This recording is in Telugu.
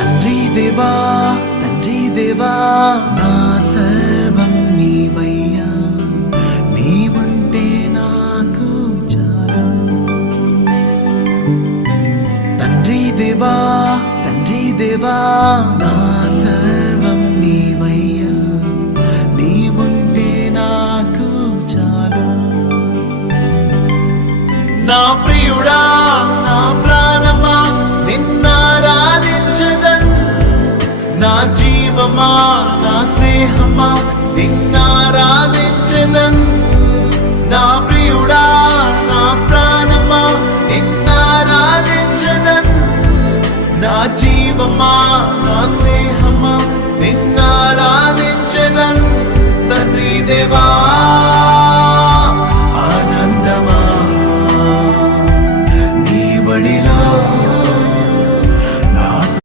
తండ్రి దేవా నా సర్వం నీవయ్యా, నీవుంటే నాకు చాలు. తండ్రి దేవా నా సర్వం నీవయ్యా, నీవుంటే నాకు చాలు. నా ప్రియుడా నా ప్రాణమా నిన్నారాధించదన్, నా జీవమా నా స్నేహమా నిన్నారాధించదన్. నా ప్రియుడా నా ప్రాణమా నిన్నారాధించదన్, నా జీవమా నా స్నేహమా నిన్నారాధించదన్. తండ్రి దేవా